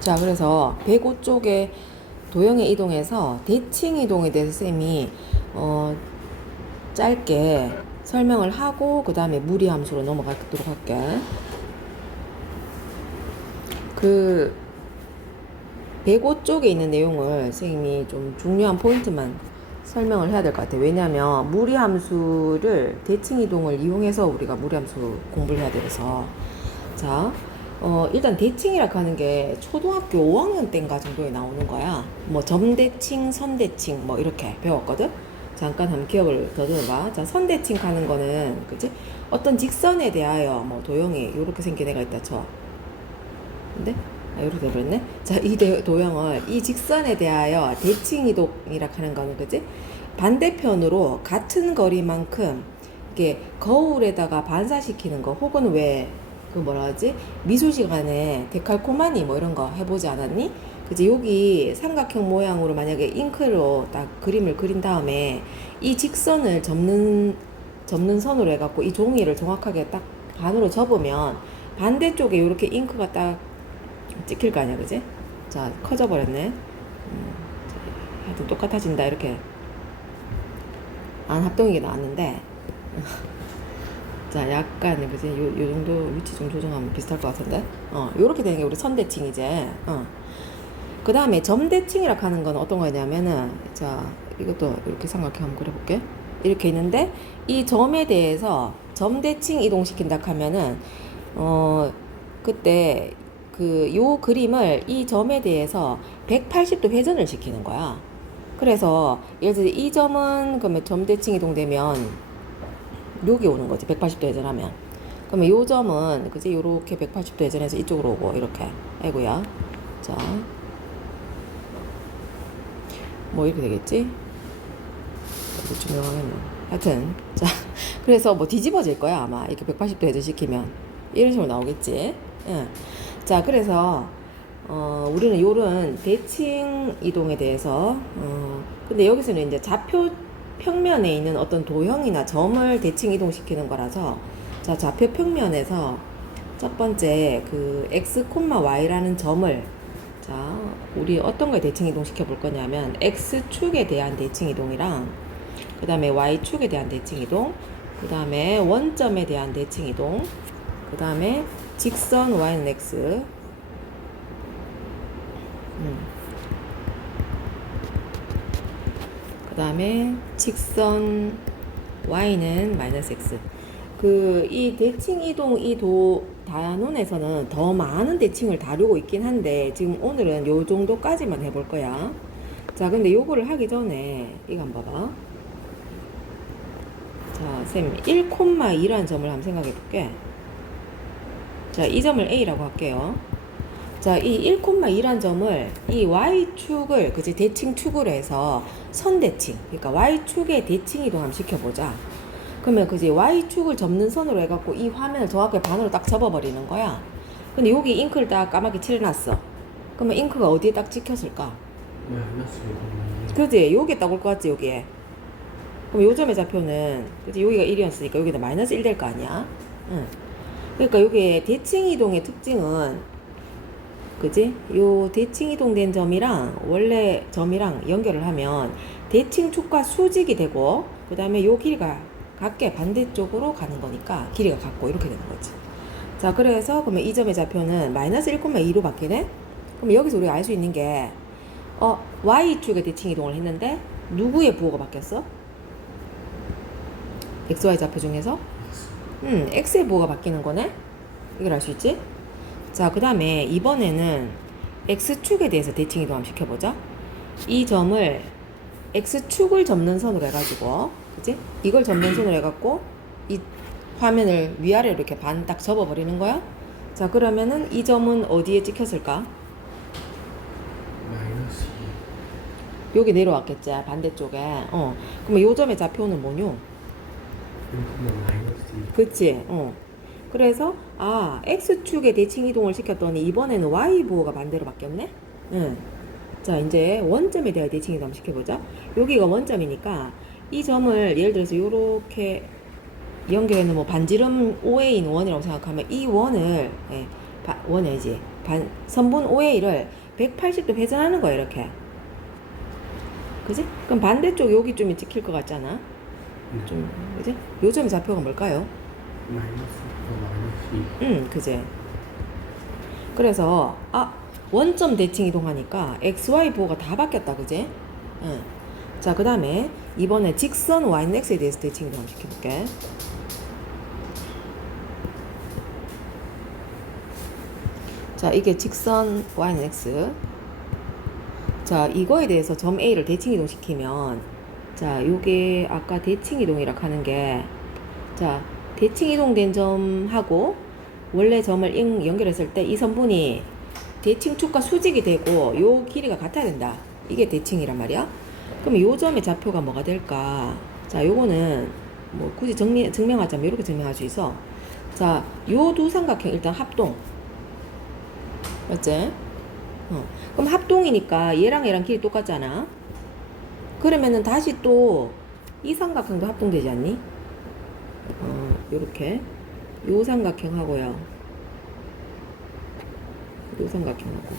자, 그래서 105 쪽에 도형의 이동에서 대칭 이동에 대해서 쌤이 짧게 설명을 하고 그 다음에 무리함수로 넘어가도록 할게. 그 105 쪽에 있는 내용을 선생님이 좀 중요한 포인트만 설명을 해야 될 것 같아요. 왜냐하면 무리함수를 대칭 이동을 이용해서 우리가 무리함수 공부를 해야 돼서. 자, 일단 대칭이라고 하는 게 초등학교 5학년 때인가 정도에 나오는 거야. 뭐 점대칭, 선대칭 뭐 이렇게 배웠거든. 잠깐 한번 기억을 더듬어봐. 자, 선대칭 하는 거는 그치? 어떤 직선에 대하여 뭐 도형이 이렇게 생긴 애가 있다 쳐. 근데 이렇게 돼버렸네. 자, 이 도형을 이 직선에 대하여 대칭 이동이라 하는 거는 그지? 반대편으로 같은 거리만큼 이게 거울에다가 반사시키는 거 혹은 왜 그 뭐라 하지? 미술 시간에 데칼코마니 뭐 이런 거 해보지 않았니? 그지? 여기 삼각형 모양으로 만약에 잉크로 딱 그림을 그린 다음에 이 직선을 접는 선으로 해갖고 이 종이를 정확하게 딱 반으로 접으면 반대쪽에 이렇게 잉크가 딱 찍힐 거 아니야, 그지? 자, 커져 버렸네. 하여튼 똑같아진다 이렇게 안 합동이게 나왔는데. 자, 약간 그지? 요 정도 위치 좀 조정하면 비슷할 것 같은데. 요렇게 되는 게 우리 선대칭이지. 그 다음에 점대칭이라고 하는 건 어떤 거냐면은, 자, 이것도 이렇게 삼각형 한번 그려볼게. 이렇게 있는데 이 점에 대해서 점대칭 이동시킨다 하면은 그때 요 그림을 이 점에 대해서 180도 회전을 시키는 거야. 그래서 예를 들어 이 점은 그러면 점대칭 이동되면 여기 오는 거지. 180도 회전하면. 그러면 요 점은 그지 요렇게 180도 회전해서 이쪽으로 오고 이렇게. 아이고야. 자, 뭐 이렇게 되겠지? 좀 명하겠네. 하여튼 자, 그래서 뭐 뒤집어질 거야 아마 이렇게 180도 회전 시키면 이런 식으로 나오겠지. 응. 자, 그래서 우리는 요런 대칭 이동에 대해서 근데 여기서는 이제 좌표 평면에 있는 어떤 도형이나 점을 대칭 이동시키는 거라서 자, 좌표 평면에서 첫 번째 그 x, y라는 점을 자, 우리 어떤 걸 대칭 이동시켜 볼 거냐면 x축에 대한 대칭 이동이랑 그 다음에 y축에 대한 대칭 이동, 그 다음에 원점에 대한 대칭 이동, 그 다음에 직선 y는 x, 그 다음에 직선 y는 마이너스 x. 이 대칭 이동 단원에서는 더 많은 대칭을 다루고 있긴 한데 지금 오늘은 요 정도까지만 해볼 거야. 자, 근데 요거를 하기 전에 이거 한번 봐봐. 자, 쌤 1,2라는 점을 한번 생각해 볼게. 자, 이 점을 A라고 할게요. 자, 이 1,2란 점을 이 Y축을 그치 대칭축으로 해서 선대칭, 그러니까 Y축에 대칭 이동 한번 시켜보자. 그러면 그지 Y축을 접는 선으로 해갖고 이 화면을 정확하게 반으로 딱 접어버리는 거야. 근데 여기 잉크를 딱 까맣게 칠해놨어. 그러면 잉크가 어디에 딱 찍혔을까? 그지? 여기에 딱 올 것 같지, 여기에. 그럼 요 점의 좌표는 그지 여기가 1이었으니까 여기다 마이너스 1 될 거 아니야? 응. 그러니까 여기 대칭 이동의 특징은 그지? 요 대칭 이동된 점이랑 원래 점이랑 연결을 하면 대칭축과 수직이 되고 그 다음에 요 길이가 같게 반대쪽으로 가는 거니까 길이가 같고 이렇게 되는 거지. 자, 그래서 그러면 이 점의 좌표는 마이너스 1,2로 바뀌네? 그럼 여기서 우리가 알 수 있는 게 Y축의 대칭 이동을 했는데 누구의 부호가 바뀌었어? XY 좌표 중에서? X의 부호가 바뀌는 거네? 이걸 알 수 있지? 자, 그 다음에 이번에는 X축에 대해서 대칭 이동 한번 시켜보자. 이 점을 X축을 접는 선으로 해가지고 그치? 이걸 접는 선으로 해갖고 이 화면을 위아래로 이렇게 반 딱 접어버리는 거야. 자, 그러면은 이 점은 어디에 찍혔을까? 마이너스 여기 내려왔겠지, 반대쪽에. 그러면 요 점의 좌표는 뭐뇨? 1, 마이너스 2. 그치? 그래서 X축에 대칭 이동을 시켰더니 이번에는 Y부호가 반대로 바뀌었네? 응. 자, 이제 원점에 대한 대칭 이동 한번 시켜보자. 여기가 원점이니까 이 점을 예를 들어서 요렇게 연결해놓은 뭐 반지름 OA인 원이라고 생각하면 이 원을 원이 아니지 선분 OA를 180도 회전하는 거야 이렇게. 그지? 그럼 반대쪽 여기 좀 찍힐 것 같잖아. 네. 좀 그지? 요점 좌표가 뭘까요? 마이너스 2. 그지? 그래서 원점 대칭 이동하니까 XY 부호가 다 바뀌었다 그지? 자 그 다음에 이번에 직선 Y는 X에 대해서 대칭 이동 한번 시켜볼게. 자 이게 직선 Y는 X. 자 이거에 대해서 점 A를 대칭 이동시키면 자 요게 아까 대칭 이동이라 하는 게 자 대칭 이동된 점하고 원래 점을 연결했을 때 이 선분이 대칭 축과 수직이 되고 요 길이가 같아야 된다. 이게 대칭이란 말이야. 그럼 요 점의 좌표가 뭐가 될까? 자 요거는 뭐 굳이 증명하자면 이렇게 증명할 수 있어. 자 요 두 삼각형 일단 합동 맞지? 그럼 합동이니까 얘랑 얘랑 길이 똑같잖아. 그러면은 다시 또 이 삼각형도 합동되지 않니? 요렇게 요 삼각형하고요 요 삼각형하고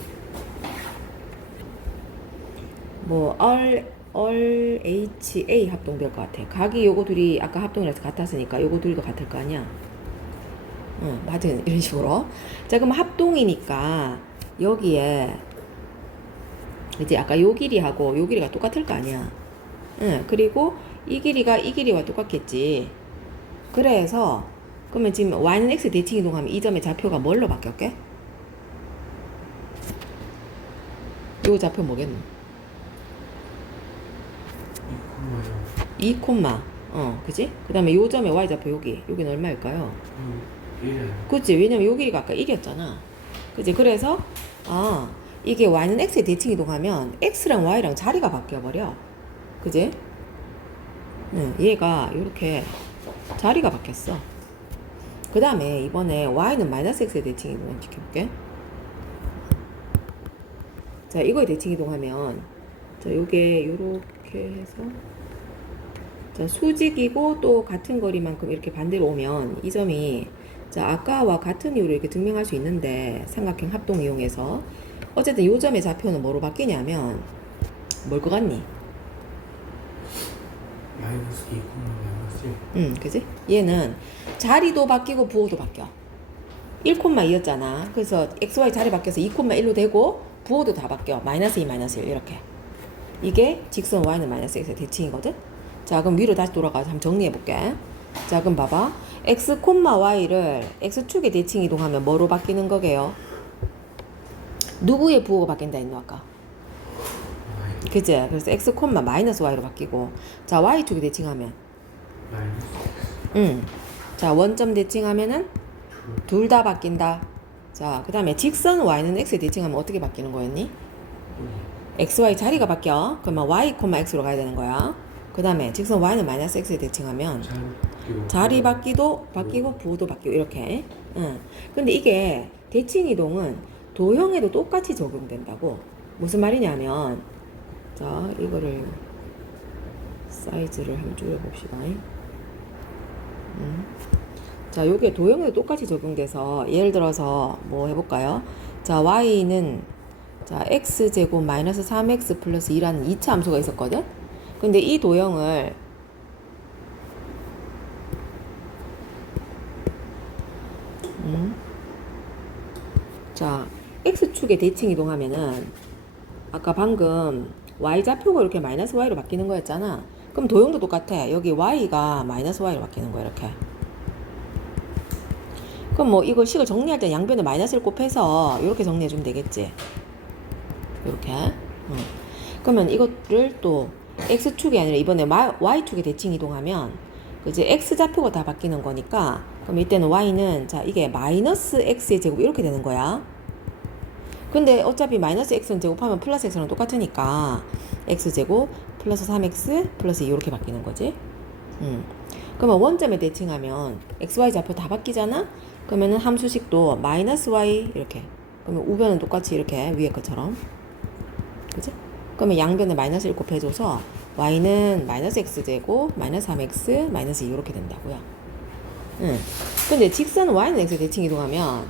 뭐 RHA 합동될 것 같아. 각이 요거 둘이 아까 합동이라서 같았으니까 요거 둘이도 같을 거 아니야. 하여튼 이런 식으로. 자 그럼 합동이니까 여기에 이제 아까 요 길이하고 요 길이가 똑같을 거 아니야. 그리고 이 길이가 이 길이와 똑같겠지. 그래서 그러면 지금 Y는 X 대칭 이동하면 이 점의 좌표가 뭘로 바뀌었게? 요 좌표 뭐겠노? 2 콤마 그지? 그 다음에 요 점의 Y 좌표 여기는 얼마일까요? 1. 그치? 왜냐면 요 길이가 아까 1이었잖아. 그치? 그래서 이게 Y는 X에 대칭 이동하면 X랑 Y랑 자리가 바뀌어버려. 그지? 얘가 요렇게 자리가 바뀌었어. 그 다음에 이번에 Y는 마이너스 X에 대칭 이동 시켜볼게. 자 이거에 대칭 이동하면 자 요게 요렇게 해서 자 수직이고 또 같은 거리만큼 이렇게 반대로 오면 이 점이 자 아까와 같은 이유로 이렇게 증명할 수 있는데 삼각형 합동 이용해서 어쨌든 요 점의 좌표는 뭐로 바뀌냐면 뭘 것 같니? 마이너스 2, 마이너스 1. 그지? 얘는 자리도 바뀌고 부호도 바뀌어. 1,2였잖아. 그래서 XY 자리 바뀌어서 2,1로 되고 부호도 다 바뀌어. 마이너스 2, 마이너스 1 이렇게. 이게 직선 Y는 마이너스 X의 대칭이거든. 자 그럼 위로 다시 돌아가서 한번 정리해볼게. 자 그럼 봐봐. X, Y를 X축의 대칭 이동하면 뭐로 바뀌는 거게요? 누구의 부호가 바뀐다 했노 아까? 그치? 그래서 X, 마이너스 Y로 바뀌고 자 Y축이 대칭하면 마이너스 자 원점 대칭하면은 둘 다 바뀐다. 자 그 다음에 직선 Y는 X에 대칭하면 어떻게 바뀌는 거였니? XY 자리가 바뀌어. 그러면 Y, X로 가야 되는 거야. 그 다음에 직선 Y는 마이너스 X에 대칭하면 자리 바뀌고 부호도 바뀌고 이렇게. 근데 이게 대칭 이동은 도형에도 똑같이 적용된다고. 무슨 말이냐면 자 이거를 사이즈를 한번 줄여봅시다. 자 요게 도형에도 똑같이 적용돼서 예를 들어서 뭐 해볼까요? 자 y는 자 x제곱 마이너스 3x 플러스 2라는 2차 함수가 있었거든. 근데 이 도형을 자 x축에 대칭 이동하면은 아까 방금 y좌표가 이렇게 마이너스 y로 바뀌는 거였잖아. 그럼 도형도 똑같아. 여기 y가 마이너스 y로 바뀌는 거야 이렇게. 그럼 뭐 이거 식을 정리할 때 양변에 마이너스를 곱해서 이렇게 정리해주면 되겠지. 이렇게. 그러면 이것을 또 x축이 아니라 이번에 y축에 대칭 이동하면 그지 x좌표가 다 바뀌는 거니까 그럼 이때는 y는 자 이게 마이너스 x의 제곱 이렇게 되는 거야. 근데 어차피 마이너스 x는 제곱하면 플러스 x랑 똑같으니까 x제곱 플러스 3x 플러스 2 이렇게 바뀌는 거지. 그러면 원점에 대칭하면 xy 좌표 다 바뀌잖아. 그러면은 함수식도 마이너스 y 이렇게. 그러면 우변은 똑같이 이렇게 위에 것처럼. 그치? 그러면 양변에 마이너스 1 곱해줘서 y는 마이너스 x제곱 마이너스 3x 마이너스 2 이렇게 된다고요. 근데 직선 y는 x 대칭 이동하면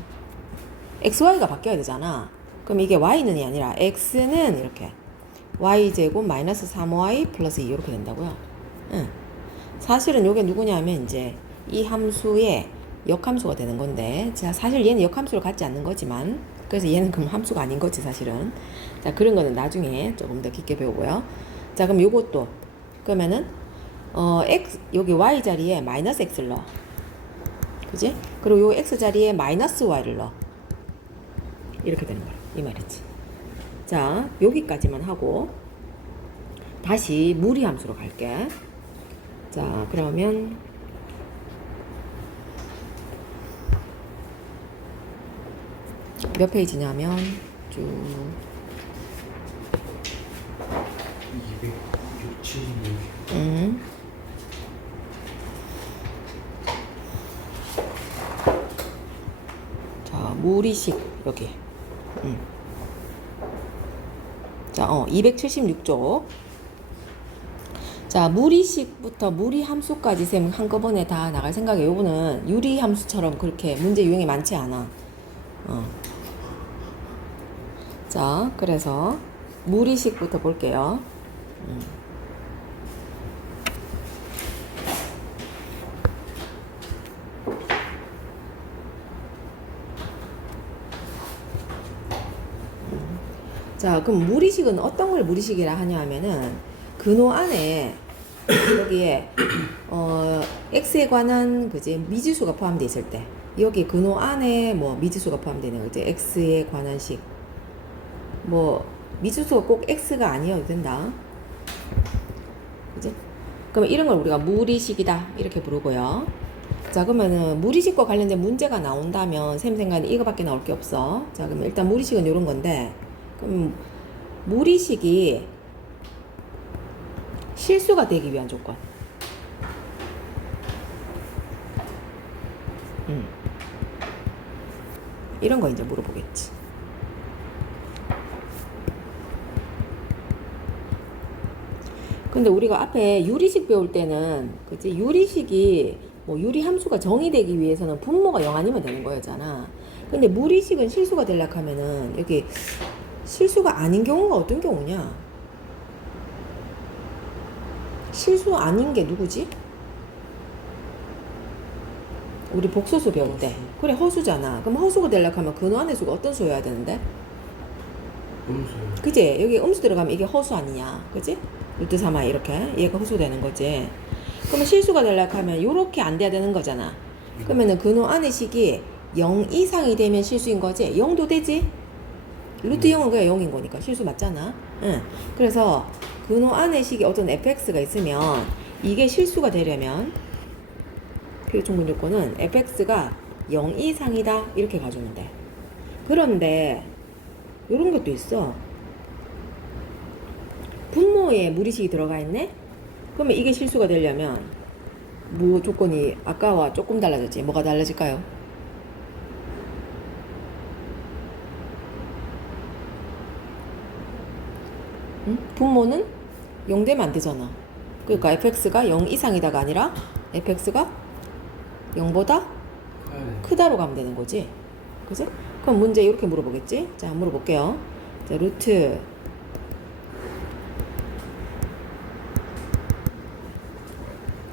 xy가 바뀌어야 되잖아. 그럼 이게 y는이 아니라 x는 이렇게 y제곱 마이너스 3y 플러스 2 이렇게 된다고요. 응. 사실은 이게 누구냐면 이제 이 함수의 역함수가 되는 건데, 자, 사실 얘는 역함수를 갖지 않는 거지만, 그래서 얘는 그럼 함수가 아닌 거지 사실은. 자, 그런 거는 나중에 조금 더 깊게 배우고요. 자, 그럼 요것도 그러면은 x 여기 y 자리에 마이너스 x를 넣어, 그지? 그리고 요 x 자리에 마이너스 y를 넣어. 이렇게 되는 거야, 이 말이지. 자, 여기까지만 하고 다시 무리 함수로 갈게. 자, 그러면 몇 페이지냐면 쭉 276. 자, 무리식 여기. 자, 276쪽. 자, 무리식부터 무리 함수까지 쌤 한꺼번에 다 나갈 생각이에요. 요거는 유리 함수처럼 그렇게 문제 유형이 많지 않아. 자, 그래서 무리식부터 볼게요. 자, 그럼 무리식은 어떤 걸 무리식이라 하냐 하면은 근호 안에 여기에 x에 관한 그지 미지수가 포함되어 있을 때, 여기 근호 안에 뭐 미지수가 포함되는 거지. x에 관한 식, 뭐 미지수가 꼭 x가 아니어도 된다, 그지? 그러면 이런 걸 우리가 무리식이다 이렇게 부르고요. 자, 그러면은 무리식과 관련된 문제가 나온다면 쌤 생각에 이거밖에 나올 게 없어. 자, 그럼 일단 무리식은 이런 건데, 그럼 무리식이 실수가 되기 위한 조건. 이런 거 이제 물어보겠지. 근데 우리가 앞에 유리식 배울 때는, 그치? 유리식이 뭐 유리 함수가 정의되기 위해서는 분모가 0 아니면 되는 거였잖아. 근데 무리식은 실수가 되려고 하면은 여기 실수가 아닌 경우가 어떤 경우냐? 실수 아닌 게 누구지? 우리 복소수 배울 때. 그래, 허수잖아. 그럼 허수가 되려고 하면 근호 안의 수가 어떤 수여야 되는데? 음수. 그지? 여기 음수 들어가면 이게 허수 아니냐? 그지? 루트 3i 이렇게 얘가 허수 되는 거지. 그러면 실수가 되려고 하면 요렇게 안 돼야 되는 거잖아. 그러면은 근호 안의 식이 0 이상이 되면 실수인 거지. 0도 되지? 루트 0은 그냥 0인 거니까 실수 맞잖아. 응. 그래서 근호 안의 식이 어떤 fx가 있으면 이게 실수가 되려면 필요충분 조건은 fx가 0 이상이다 이렇게 가주면 돼. 그런데 요런 것도 있어. 분모에 무리식이 들어가 있네? 그러면 이게 실수가 되려면 뭐 조건이 아까와 조금 달라졌지. 뭐가 달라질까요? 응? 분모는 0 되면 안 되잖아. 그러니까 fx가 0 이상이다가 아니라 fx가 0보다 크다로 가면 되는 거지. 그치? 그럼 문제 이렇게 물어보겠지? 자, 한번 물어볼게요. 자, 루트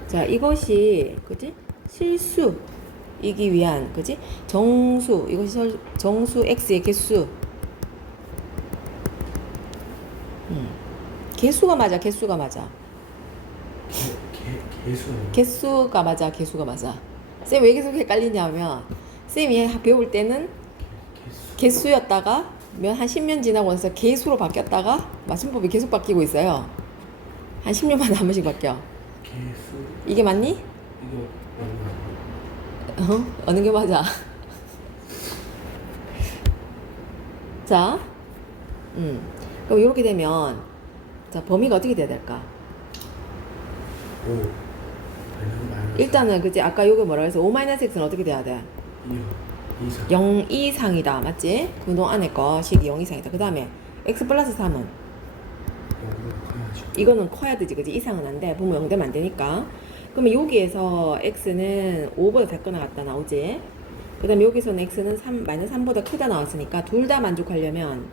자, 이것이 그치? 실수이기 위한 그치? 정수, 이것이 정수 x의 개수. 개수가 맞아, 개수가 맞아. 개수가 맞아, 개수가 맞아. 쌤 왜 계속 헷갈리냐면 쌤이 배울 때는 개수였다가 한 10년 지나고 나서 개수로 바뀌었다가 맞춤법이 계속 바뀌고 있어요. 한 10년마다 한 번씩 바뀌어. 개수. 이게 맞니? 이거 맞나? 어느 게 맞아? 자, 그럼 이렇게 되면 자, 범위가 어떻게 돼야 될까? 오. 일단은 그치, 아까 요게 뭐라 해서 5-x는 어떻게 돼야 돼? 2. 0 이상이다, 맞지? 근호 안에 거 식이 0 이상이다. 그 다음에 x 플러스 3은 이거는 커야 되지, 그치? 이상은 안 돼. 분모 0 되면 안 되니까. 그러면 여기에서 x는 5보다 작거나 같다 나오지? 그 다음에 여기서는 x는 3, 마이너스 3보다 크다 나왔으니까 둘 다 만족하려면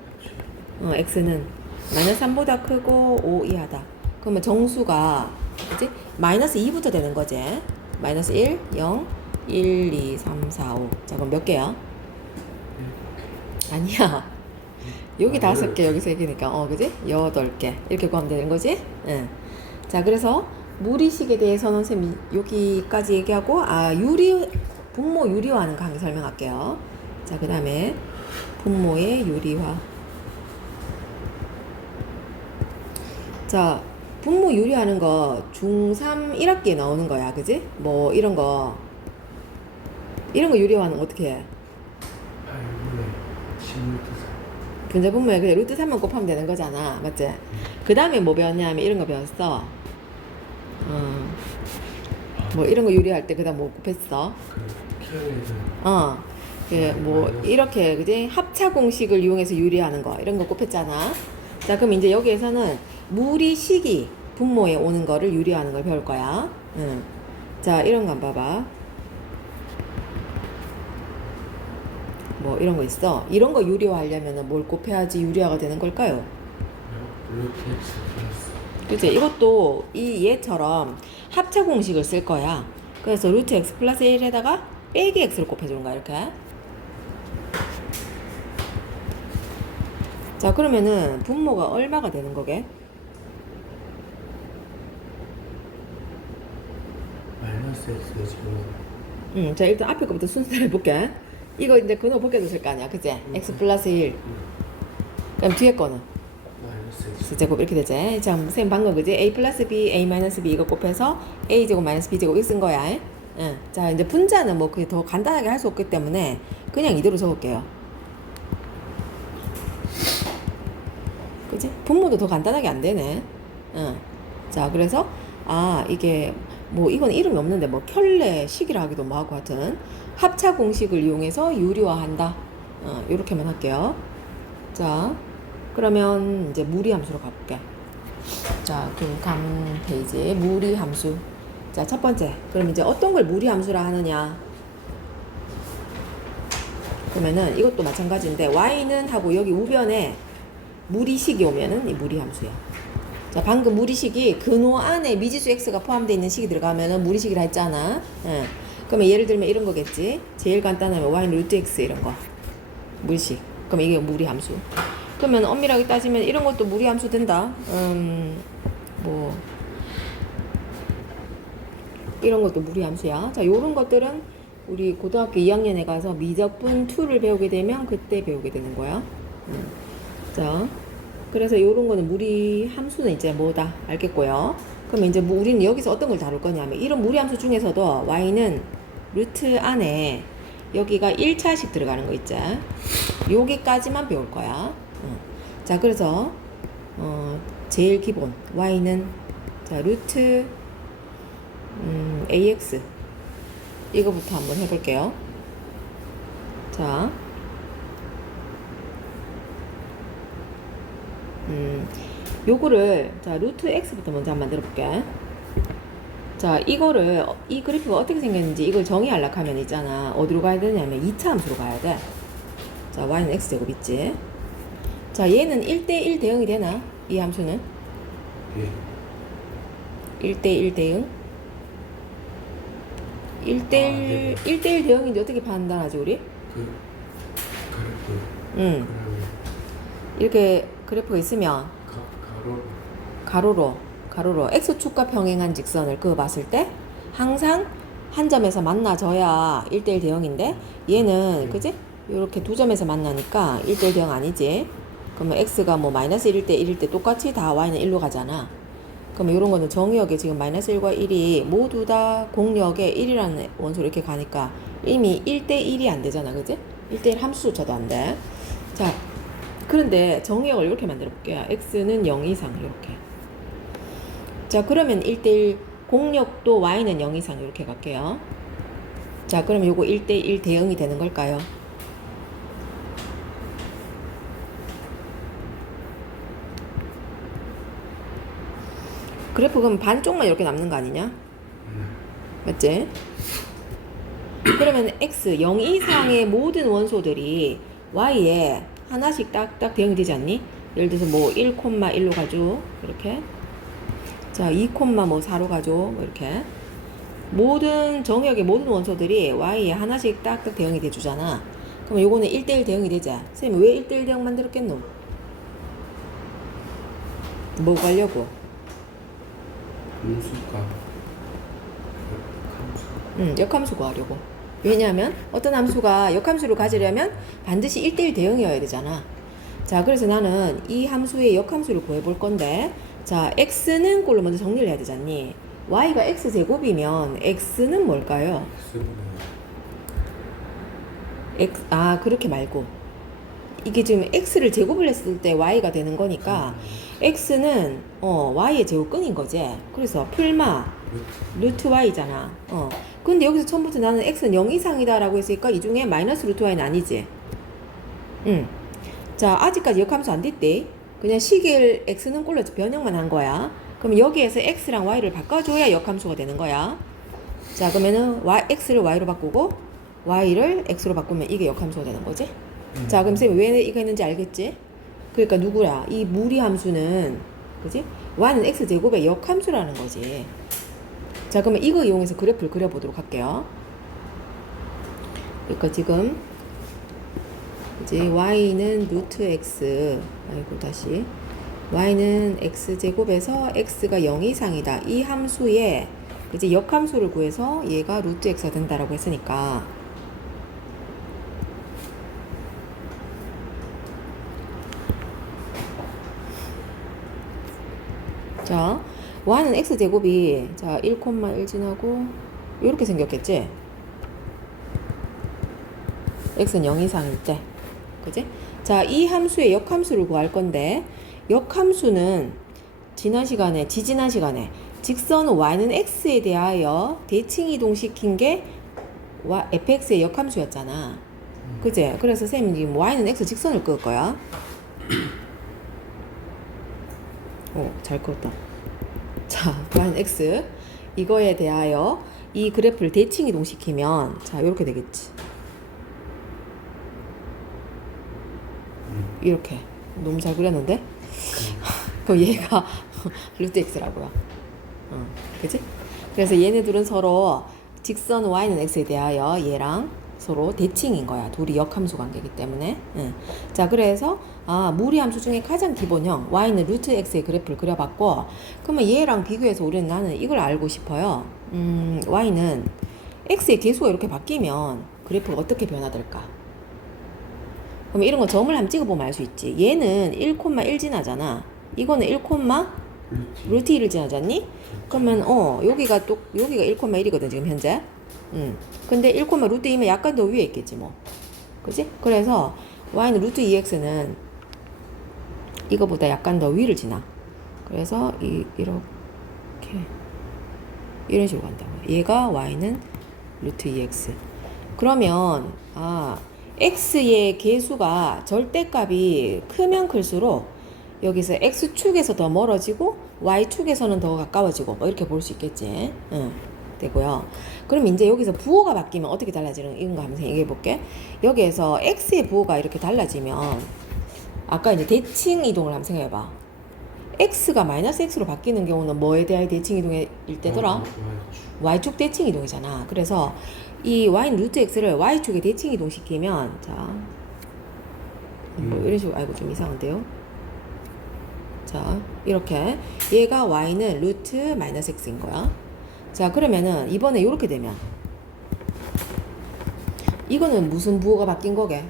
x는 마이너스 3보다 크고 5 이하다. 그러면 정수가 그치? 마이너스 2부터 되는 거지. 마이너스 1, 0, 1, 2, 3, 4, 5. 자, 그럼 몇 개야? 아니야. 여기 5개, 여기 3개니까, 그지? 8개. 이렇게 구하면 되는 거지? 응. 자, 그래서 무리식에 대해서는 쌤이 여기까지 얘기하고, 분모 유리화하는 거 한개 설명할게요. 자, 그 다음에 분모의 유리화. 자, 분모 유리하는 거 중3 1학기에 나오는 거야. 그지? 뭐 이런 거 유리화하는 거 어떻게 해? 8분의 16도 4. 분자 분모에 그냥 루트 3만 곱하면 되는 거잖아. 맞지? 그 다음에 뭐 배웠냐면 이런 거 배웠어. 뭐 이런 거 유리할 때 그다음 뭐 곱했어? 뭐 이렇게 그지? 합차 공식을 이용해서 유리하는 거 이런 거 곱했잖아. 자, 그럼 이제 여기에서는 무리식이 분모에 오는 거를 유리하는 걸 배울 거야. 자, 이런 거 한번 봐봐. 뭐 이런 거 있어. 이런 거 유리화하려면 뭘 곱해야지 유리화가 되는 걸까요? 루트 x 플러스. 그치? 이것도 이 얘처럼 합차 공식을 쓸 거야. 그래서 루트 x 플러스 1에다가 빼기 x를 곱해주는 거야, 이렇게. 자, 그러면은 분모가 얼마가 되는 거게? 마이너스 x의 제곱. 자, 일단 앞에 거부터 순서대로 해볼게. 이거 이제 근호 벗겨졌을 거 아니야, 그치? x 플러스 1. 그럼 뒤에 거는? 마이너스 x. 제곱 이렇게 되지. 자, 선생님 방금 그지? a 플러스 b, a 마이너스 b 이거 곱해서 a 제곱 마이너스 b 제곱 이거 쓴 거야. 응. 자, 이제 분자는 뭐 그게 더 간단하게 할 수 없기 때문에 그냥 이대로 적을게요. 그지? 분모도 더 간단하게 안 되네. 응. 자, 그래서 이게 뭐 이건 이름이 없는데 뭐 켤레식이라 하기도 뭐하고 하여튼 합차 공식을 이용해서 유리화한다. 요렇게만 할게요. 자, 그러면 이제 무리함수로 가볼게. 자, 감 페이지 무리함수. 자, 첫 번째. 그럼 이제 어떤 걸 무리함수라 하느냐? 그러면은 이것도 마찬가지인데 y는 하고 여기 우변에 무리식이 오면은 이 무리함수야. 자, 방금 무리식이 근호 안에 미지수 x가 포함되어 있는 식이 들어가면은 무리식이라 했잖아. 그러면 예를 들면 이런 거겠지. 제일 간단하면 y는 루트 x 이런 거. 무리식. 그럼 이게 무리함수. 그러면 엄밀하게 따지면 이런 것도 무리함수 된다. 뭐 이런 것도 무리함수야. 자, 요런 것들은 우리 고등학교 2학년에 가서 미적분 2를 배우게 되면 그때 배우게 되는 거야. 자, 그래서 요런 거는 무리함수는 이제 뭐다 알겠고요. 그럼 이제 우리는 여기서 어떤 걸 다룰 거냐면 이런 무리함수 중에서도 y는 루트 안에 여기가 1차씩 들어가는 거 있지. 여기까지만 배울 거야. 자, 그래서 제일 기본 y는 자 루트 ax 이거부터 한번 해볼게요. 자, 요거를 자 루트 x부터 먼저 한번 만들어 볼게. 자, 이거를 이 그래프가 어떻게 생겼는지 이걸 정의하려고 하면 있잖아. 어디로 가야 되냐면 2차 함수로 가야 돼. 자, y는 x제곱 있지. 자, 얘는 1대1 대응이 되나? 이 함수는? 예. 1대1 대응? 1대1 대응인지 어떻게 판단하지, 우리? 그래프. 이렇게 그래프가 있으면 가로. 가로로 x축과 평행한 직선을 그어봤을 때 항상 한 점에서 만나져야 1대1 대응인데 얘는 그지? 이렇게 두 점에서 만나니까 1대1 대응 아니지? 그러면 x가 뭐 마이너스 1일 때 1일 때 똑같이 다 y는 1로 가잖아. 그러면 이런 거는 정의역에 지금 마이너스 1과 1이 모두 다 공역에 1이라는 원소로 이렇게 가니까 이미 1대1이 안 되잖아. 그지? 1대1 함수조차도 안 돼. 자, 그런데 정의역을 이렇게 만들어 볼게요. x는 0 이상 이렇게. 자, 그러면 1대1 공역도 y는 0 이상 이렇게 갈게요. 자, 그러면 요거 1대1 대응이 되는 걸까요? 그래프 그럼 반쪽만 이렇게 남는 거 아니냐? 맞지? 그러면 x 0 이상의 모든 원소들이 y에 하나씩 딱딱 대응이 되지 않니? 예를 들어서 뭐 1,1로 가죠. 이렇게. 자, 2,4로 가죠. 뭐 이렇게. 모든 정역의 모든 원소들이 y에 하나씩 딱딱 대응이 돼주잖아. 그럼 요거는 1대1 대응이 되자. 선생님 왜 1대1 대응 만들었겠노? 뭐 가려고? 음수가 함수. 역함수 구하려고. 왜냐하면 어떤 함수가 역함수를 가지려면 반드시 1대1 대응이어야 되잖아. 자, 그래서 나는 이 함수의 역함수를 구해볼 건데, 자, x는 꼴로 먼저 정리를 해야 되잖니. y가 x제곱이면 x는 뭘까요? 그렇게 말고. 이게 지금 x를 제곱을 했을 때 y가 되는 거니까, x는, y의 제곱근인 거지. 그래서 풀마, 루트 y잖아. 근데 여기서 처음부터 나는 x는 0 이상이다 라고 했으니까 이 중에 마이너스 루트 y는 아니지. 자, 아직까지 역함수 안 됐대. 그냥 식일 x는 꼴로 변형만 한 거야. 그럼 여기에서 x랑 y를 바꿔줘야 역함수가 되는 거야. 자, 그러면은 x를 y로 바꾸고 y를 x로 바꾸면 이게 역함수가 되는 거지. 자, 그럼 쌤 왜 이거 했는지 알겠지? 그러니까 누구야? 이 무리 함수는, 그지? y는 x제곱의 역함수라는 거지. 자, 그러면 이거 이용해서 그래프를 그려보도록 할게요. 그러니까 지금 이제 y는 루트 x, 다시 y는 x제곱에서 x가 0 이상이다. 이 함수에 이제 역함수를 구해서 얘가 루트 x가 된다라고 했으니까, 자, y는 x제곱이, 자, 1,1 지나고, 이렇게 생겼겠지? x는 0 이상일 때. 그지? 자, 이 함수의 역함수를 구할 건데, 역함수는 지난 시간에, 지지난 시간에, 직선 y는 x에 대하여 대칭 이동시킨 게 fx의 역함수였잖아. 그지? 그래서 쌤이 지금 y는 x 직선을 그을 거야. 잘 그었다. 자, y는 x. 이거에 대하여 이 그래프를 대칭 이동시키면, 자, 이렇게 되겠지. 이렇게. 너무 잘 그렸는데? 그럼 얘가 루트 x라고요. 그치? 그래서 얘네들은 서로 직선 y는 x에 대하여 얘랑 서로 대칭인 거야. 둘이 역함수 관계이기 때문에. 자, 그래서 무리 함수 중에 가장 기본형 y는 루트 x의 그래프를 그려봤고, 그러면 얘랑 비교해서 나는 이걸 알고 싶어요. y는 x의 개수가 이렇게 바뀌면 그래프가 어떻게 변화될까? 그럼 이런 거 점을 한번 찍어보면 알 수 있지. 얘는 1,1 지나잖아. 이거는 1, 루트 1을 지나잖니? 그러면 여기가 1,1이거든 지금 현재. 근데 1, 루트 2면 약간 더 위에 있겠지 뭐. 그지? 그래서 y는 루트 2x는 이거보다 약간 더 위를 지나. 그래서 이렇게 이런 식으로 간다고. 얘가 y는 루트 2x. 그러면 x의 개수가 절대값이 크면 클수록 여기서 x축에서 더 멀어지고 y축에서는 더 가까워지고 뭐 이렇게 볼 수 있겠지. 되고요. 그럼 이제 여기서 부호가 바뀌면 어떻게 달라지는 이런 거 한번 얘기해 볼게. 여기에서 x의 부호가 이렇게 달라지면 아까 이제 대칭 이동을 한번 생각해 봐. x가 마이너스 x로 바뀌는 경우는 뭐에 대한 대칭 이동일 때더라? y축 대칭 이동이잖아. 그래서 이 y는 루트 x를 y축에 대칭 이동시키면, 자, 뭐 이런 식으로, 좀 이상한데요? 자, 이렇게 얘가 y는 루트 마이너스 x인 거야. 자, 그러면은 이번에 이렇게 되면 이거는 무슨 부호가 바뀐 거게?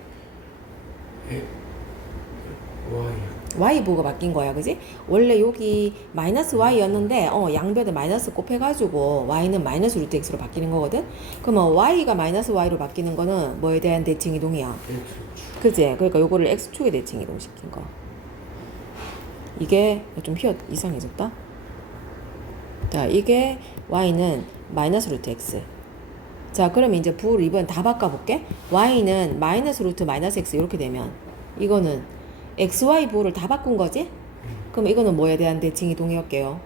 y 부호가 바뀐 거야, 그지? 원래 여기 마이너스 y였는데 양변에 마이너스 곱해가지고 y는 마이너스 루트 x로 바뀌는 거거든. 그러면 y가 마이너스 y로 바뀌는 거는 뭐에 대한 대칭 이동이야? 그지? 그러니까 요거를 x축에 대칭 이동시킨 거. 이게 좀 이상해졌다. 자, 이게 y는 마이너스 루트 x. 자, 그러면 이제 부호를 이번엔 다 바꿔볼게. y는 마이너스 루트 마이너스 x 이렇게 되면 이거는 xy 부호를 다 바꾼 거지? 그럼 이거는 뭐에 대한 대칭 이동이었게요?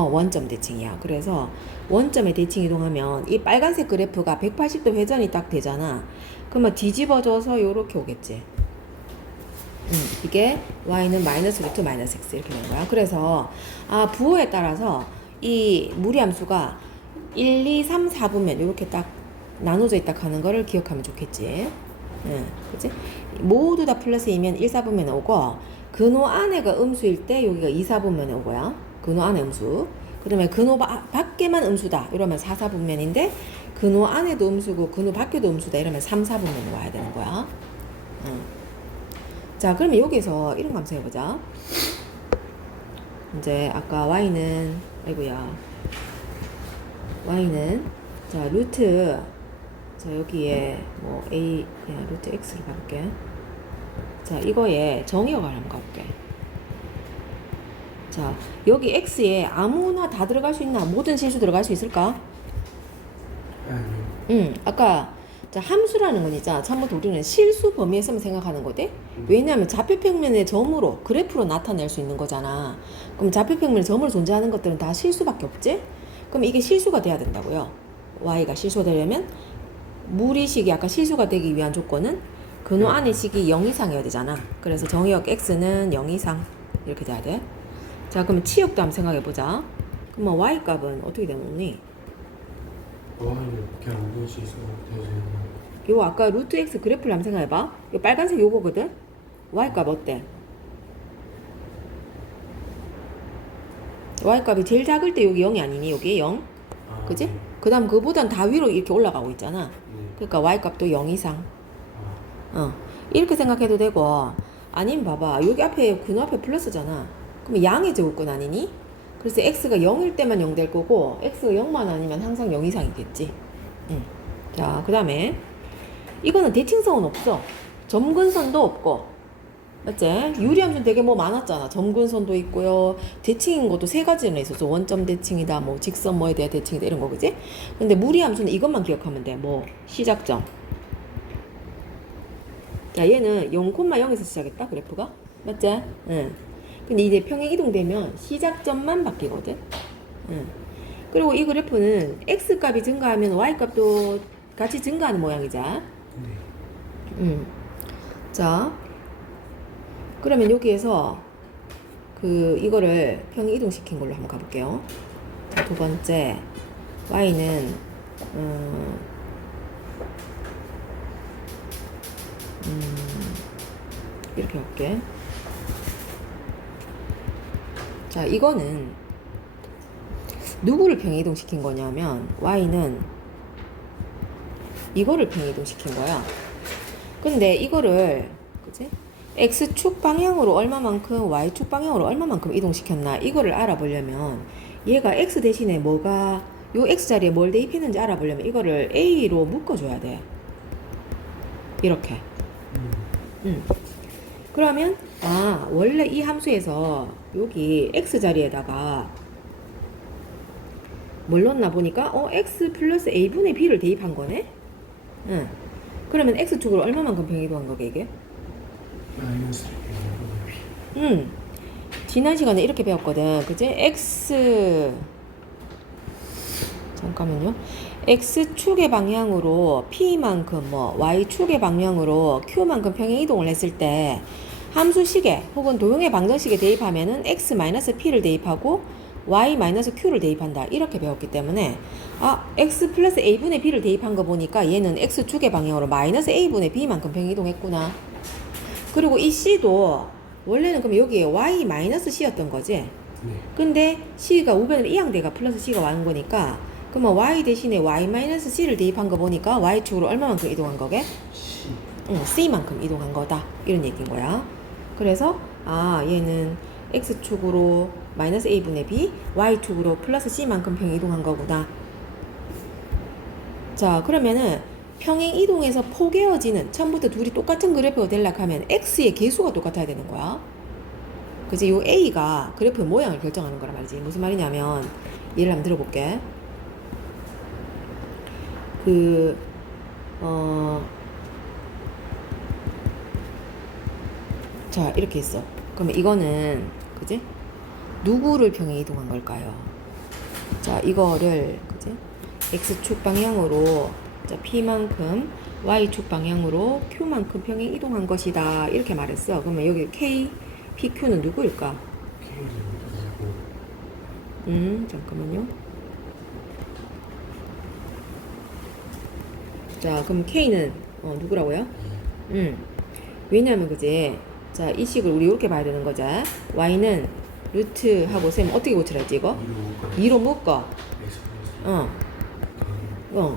원점 대칭이야. 그래서 원점에 대칭 이동하면 이 빨간색 그래프가 180도 회전이 딱 되잖아. 그러면 뒤집어져서 요렇게 오겠지. 이게 y는 마이너스 루트 마이너스 x 이렇게 되는 거야. 그래서 부호에 따라서 이 무리함수가 1, 2, 3, 4분면 이렇게 딱 나눠져 있다 하는 거를 기억하면 좋겠지. 그치? 모두 다 플러스 2면 1, 4분면에 오고 근호 안에가 음수일 때 여기가 2, 4분면에 오고요. 근호 안에 음수. 그러면 근호 밖에만 음수다 이러면 4, 4분면인데 근호 안에도 음수고 근호 밖에도 음수다 이러면 3, 4분면에 와야 되는 거야. 자, 그러면 여기서 이런 거 한번 해보자. 이제 아까 y는 자 루트 자 여기에 뭐 a 그냥 루트 x로 가볼게. 자 이거에 정의역을 한번 가볼게. 자 여기 x에 아무나 다 들어갈 수 있나? 모든 실수 들어갈 수 있을까? 아니요. 아까 자 함수라는 건 있잖아. 처음부터 우리는 실수 범위에서만 생각하는 거대. 왜냐하면 좌표평면의 점으로 그래프로 나타낼 수 있는 거잖아. 그럼 좌표평면의 점으로 존재하는 것들은 다 실수밖에 없지? 그럼 이게 실수가 돼야 된다고요. y가 실수가 되려면 무리식이 아까 실수가 되기 위한 조건은 근호 안의 식이 0 이상이어야 되잖아. 그래서 정의역 x는 0 이상 이렇게 돼야 돼. 자 그러면 치역도 한번 생각해 보자. 그러면 y 값은 어떻게 되겠니? y는 그냥 무시해서 되잖아요. 요 아까 루트 x 그래프를 한번 생각해 봐. 요 빨간색 요거거든. y 값 어때? y 값이 제일 작을 때 여기 0이 아니니? 여기 0. 그지? 네. 그 다음 그보단 다 위로 이렇게 올라가고 있잖아. 네. 그러니까 y 값도 0 이상. 이렇게 생각해도 되고 아니면 봐봐 여기 앞에 근호 앞에 플러스잖아. 그럼 양의 제곱근 아니니? 그래서 x가 0일 때만 0 될 거고 x가 0만 아니면 항상 0 이상이겠지. 자 그 다음에 이거는 대칭성은 없어. 점근선도 없고 맞지? 유리함수는 되게 뭐 많았잖아. 점근선도 있고요. 대칭인 것도 세 가지나 있었어. 원점 대칭이다, 뭐 직선 뭐에 대한 대칭이다 이런 거 그지? 근데 무리함수는 이것만 기억하면 돼. 뭐 시작점. 자 얘는 0,0에서 시작했다 그래프가 맞지? 근데 이제 평행 이동되면 시작점만 바뀌거든. 그리고 이 그래프는 x 값이 증가하면 y 값도 같이 증가하는 모양이자. 자 그러면 여기에서 이거를 평행 이동시킨 걸로 한번 가볼게요. 자, 두 번째 y는 이렇게 할게. 자 이거는 누구를 평행 이동시킨 거냐면 y는 이거를 평행 이동시킨 거야. 근데 이거를 그치? x축 방향으로 얼마만큼 y축 방향으로 얼마만큼 이동시켰나 이거를 알아보려면 얘가 x 대신에 뭐가 요 x 자리에 뭘 대입했는지 알아보려면 이거를 a로 묶어줘야 돼. 이렇게. 그러면 원래 이 함수에서 여기 x 자리에다가 뭘 넣었나 보니까 x 플러스 a분의 b를 대입한 거네. 그러면 x축으로 얼마만큼 평행이동한 거게 이게? 마이너스 지난 시간에 이렇게 배웠거든. 그치? 잠깐만요. x축의 방향으로 p만큼 y축의 방향으로 q만큼 평행 이동을 했을 때 함수식에 혹은 도형의 방정식에 대입하면은 x-p를 대입하고 y-q를 대입한다. 이렇게 배웠기 때문에 x 플러스 a분의 b를 대입한 거 보니까 얘는 x축의 방향으로 마이너스 a분의 b만큼 평행 이동했구나. 그리고 이 c도 원래는 그럼 여기에 y-c였던 거지. 네. 근데 c가 우변으로 이항대가 플러스 c가 와는 거니까 그러면 y 대신에 y-c를 대입한 거 보니까 y축으로 얼마만큼 이동한 거게? C. c만큼 이동한 거다. 이런 얘기인 거야. 그래서 얘는 x축으로 마이너스 a분의 b, y축으로 플러스 c만큼 평행 이동한 거구나. 자 그러면은 평행 이동에서 포개어지는 처음부터 둘이 똑같은 그래프가 되려고 하면 x의 개수가 똑같아야 되는 거야. 그치? 요 a가 그래프의 모양을 결정하는 거란 말이지. 무슨 말이냐면 예를 한번 들어볼게. 자 이렇게 있어. 그러면 이거는 그지? 누구를 평행 이동한 걸까요? 자, 이거를 그지? x축 방향으로 자, p만큼 y축 방향으로 q만큼 평행 이동한 것이다. 이렇게 말했어. 그러면 여기 k, pq는 누구일까? K는 2고 잠깐만요. 자, 그럼 k는 누구라고요? 왜냐면 그지? 자, 이 식을 우리 이렇게 봐야 되는 거죠. y는 루트하고 쌤 어떻게 고치라 했지 이거? 2로 묶어. X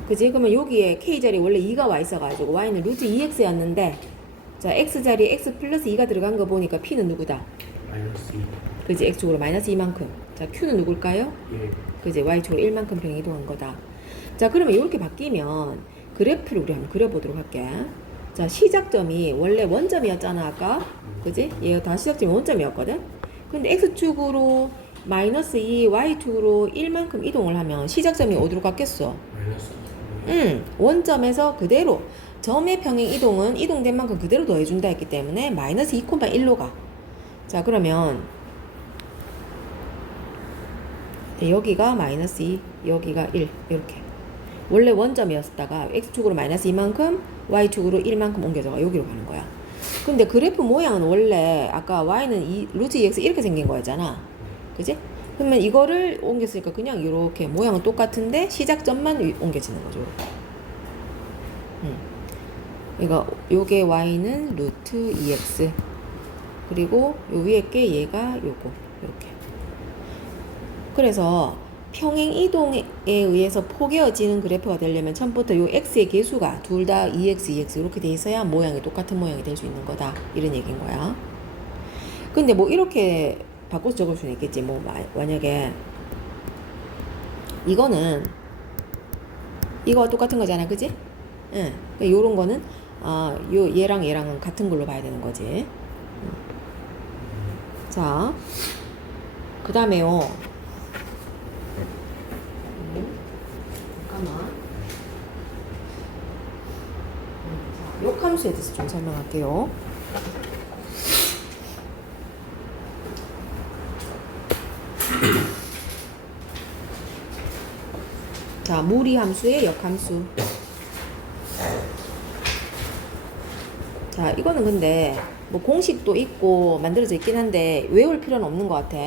그지? 그러면 여기에 k 자리에 원래 2가 와 있어가지고 y는 루트 2x였는데 자, x 자리에 x 플러스 2가 들어간 거 보니까 p는 누구다? 마이너스 2. 그지? x축으로 마이너스 2만큼. 자, q는 누굴까요? 1. 그지? y축으로 1만큼 평행 이동한 거다. 자, 그러면 이렇게 바뀌면 그래프를 우리 한번 그려보도록 할게. 자, 시작점이 원래 원점이었잖아 아까. 그지? 얘가 다 시작점이 원점이었거든. 근데 x축으로 마이너스 2, y축으로 1만큼 이동을 하면 시작점이 어디로 갔겠어? 마이너스 2. 원점에서 그대로 점의 평행 이동은 이동된 만큼 그대로 더해준다 했기 때문에 마이너스 2,1로 가. 자, 그러면 여기가 마이너스 2, 여기가 1 이렇게. 원래 원점이었다가 x축으로 마이너스 2만큼 y축으로 1만큼 옮겨져가 여기로 가는 거야. 근데 그래프 모양은 원래 아까 y는 루트 2x 이렇게 생긴 거였잖아. 그지? 그러면 이거를 옮겼으니까 그냥 이렇게 모양은 똑같은데 시작점만 옮겨지는 거죠. 그러니까 요게 y는 루트 2x 그리고 요 위에 게 얘가 요거 이렇게. 그래서 평행 이동에 의해서 포개어지는 그래프가 되려면 처음부터 요 x의 개수가 둘 다 2x, 2x 이렇게 돼 있어야 모양이 똑같은 모양이 될 수 있는 거다. 이런 얘기인 거야. 근데 뭐 이렇게 바꿔서 적을 수는 있겠지. 뭐 만약에 이거는 이거와 똑같은 거잖아. 그지? 응. 그러니까 요런 거는 요 얘랑 얘랑은 같은 걸로 봐야 되는 거지. 자, 그 다음에요. 잠깐만. 역함수에 대해서 좀 설명할게요. 자, 무리함수의 역함수. 자, 이거는 근데 뭐 공식도 있고 만들어져 있긴 한데 외울 필요는 없는 것 같아.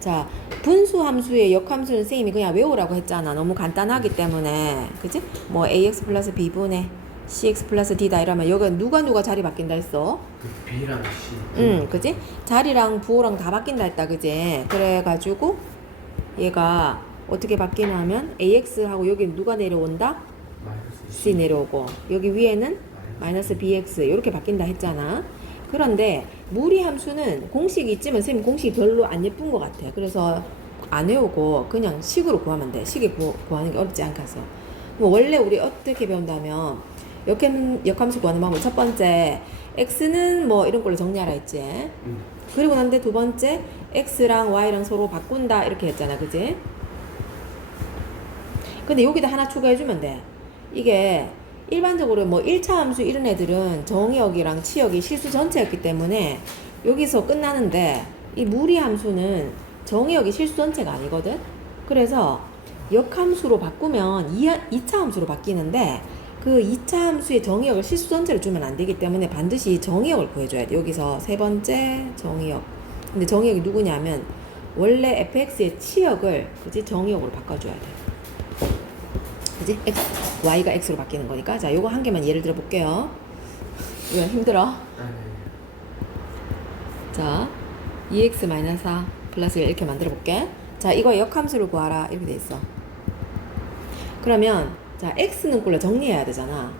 자, 분수함수의 역함수는 선생님이 그냥 외우라고 했잖아. 너무 간단하기 때문에. 그치? 뭐 ax 플러스 b분의 cx 플러스 d다 이러면 여기 누가 자리 바뀐다 했어? 그 B랑 C. 그치? 자리랑 부호랑 다 바뀐다 했다. 그치? 그래가지고 얘가 어떻게 바뀌냐면 ax하고 여기 누가 내려온다? 마이너스 c 내려오고 여기 위에는 마이너스 bx 이렇게 바뀐다 했잖아. 그런데 무리함수는 공식이 있지만 선생님 공식이 별로 안 예쁜 것 같아. 그래서 안 외우고 그냥 식으로 구하면 돼. 식에 구하는 게 어렵지 않아서. 뭐 원래 우리 어떻게 배운다면 역함수 구하는 방법 첫 번째 x는 뭐 이런 걸로 정리하라 했지. 그리고 난데 두 번째 x랑 y랑 서로 바꾼다 이렇게 했잖아. 그지? 근데 여기다 하나 추가해주면 돼. 이게 일반적으로 뭐 1차 함수 이런 애들은 정의역이랑 치역이 실수 전체였기 때문에 여기서 끝나는데 이 무리 함수는 정의역이 실수 전체가 아니거든. 그래서 역함수로 바꾸면 2차 함수로 바뀌는데 그 2차 함수의 정의역을 실수 전체로 주면 안 되기 때문에 반드시 정의역을 구해줘야 돼. 여기서 세 번째 정의역. 근데 정의역이 누구냐면 원래 fx의 치역을 그치 정의역으로 바꿔줘야 돼. 그치? y가 x로 바뀌는 거니까. 자, 요거 한 개만 예를 들어 볼게요. 이거 힘들어. 자, 2x-4 플러스 1 이렇게 만들어 볼게. 자, 이거 역함수를 구하라. 이렇게 돼 있어. 그러면, 자, x는 꼴로 정리해야 되잖아.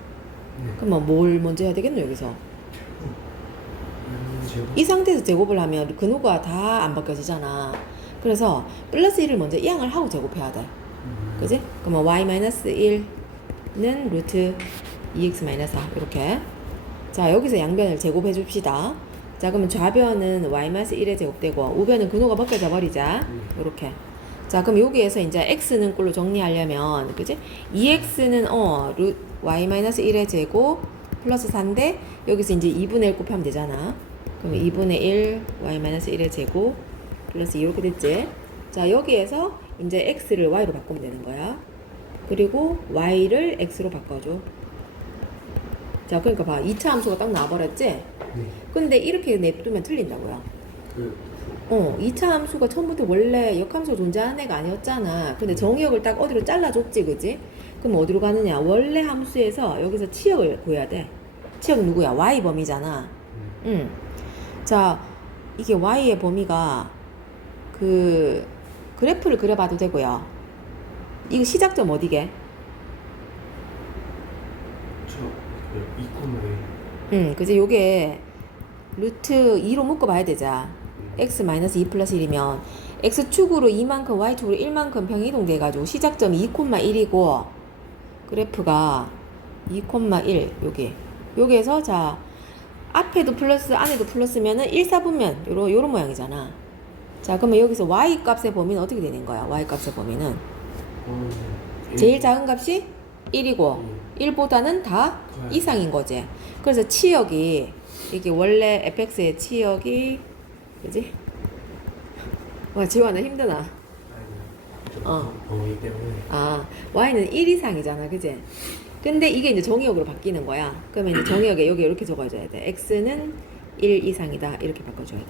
그러면 뭘 먼저 해야 되겠노, 여기서? 이 상태에서 제곱을 하면 근호가 다 안 바뀌어지잖아. 그래서 플러스 1을 먼저 이항을 하고 제곱해야 돼. 그지? 그러면 y-1는 루트 2x-4 이렇게. 자, 여기서 양변을 제곱해 줍시다. 자, 그러면 좌변은 y-1에 제곱되고 우변은 근호가 벗겨져 버리자. 이렇게. 자, 그럼 여기에서 이제 x는 꼴로 정리하려면 그지? 2x는 y-1의 제곱 플러스 4인데 여기서 이제 2분의 1 곱하면 되잖아. 그러면 2분의 1 y-1의 제곱 플러스 2 이렇게 됐지? 자, 여기에서 이제 x를 y로 바꾸면 되는 거야. 그리고 y를 x로 바꿔줘. 자, 그러니까 봐. 2차 함수가 딱 나와버렸지? 네. 근데 이렇게 냅두면 틀린다고요. 그 2차 함수가 처음부터 원래 역함수가 존재하는 애가 아니었잖아. 근데 정의역을 딱 어디로 잘라줬지, 그지? 그럼 어디로 가느냐? 원래 함수에서 여기서 치역을 구해야 돼. 치역은 누구야? y 범위잖아. 자, 이게 y의 범위가 그래프를 그려봐도 되고요. 이거 시작점 어디게? 저 2,5에 그지? 요게 루트 2로 묶어봐야 되자. x 마이너스 2 플러스 1이면 x축으로 2만큼 y축으로 1만큼 평이동 돼가지고 시작점이 2,1이고 그래프가 2,1 여기에서 자 앞에도 플러스 안에도 플러스면은 1, 4분면 요런 모양이잖아. 자 그러면 여기서 y 값의 범위는 어떻게 되는 거야? y 값의 범위는 제일 작은 값이 1이고 1보다는 다 이상인 거지. 그래서 치역이 이게 원래 fx의 치역이 그지? 와 지원아 힘드나? 범위 때문에 y는 1 이상이잖아, 그지? 근데 이게 이제 정의역으로 바뀌는 거야. 그러면 이제 정의역에 여기 이렇게 적어줘야 돼. x는 1 이상이다 이렇게 바꿔줘야 돼.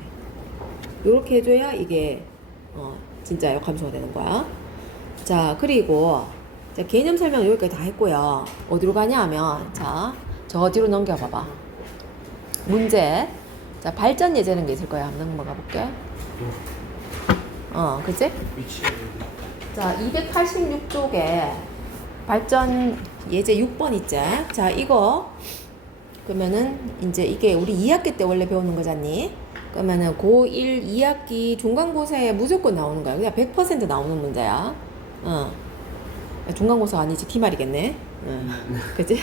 이렇게 해줘야 이게 진짜 역함수가 되는 거야. 자 그리고 자, 개념 설명 여기까지 다 했고요. 어디로 가냐 하면 자 저 뒤로 넘겨봐봐. 문제. 자 발전 예제는 게 있을 거야. 한번 넘어가 볼게. 그치? 위치가 자 286쪽에 발전 예제 6번 있지? 자 이거 그러면은 이제 이게 우리 2학기 때 원래 배우는 거잖니? 그러면은 고1 2학기 중간고사에 무조건 나오는 거야. 그냥 100% 나오는 문제야. 중간고사 아니지 기말이겠네. 그치?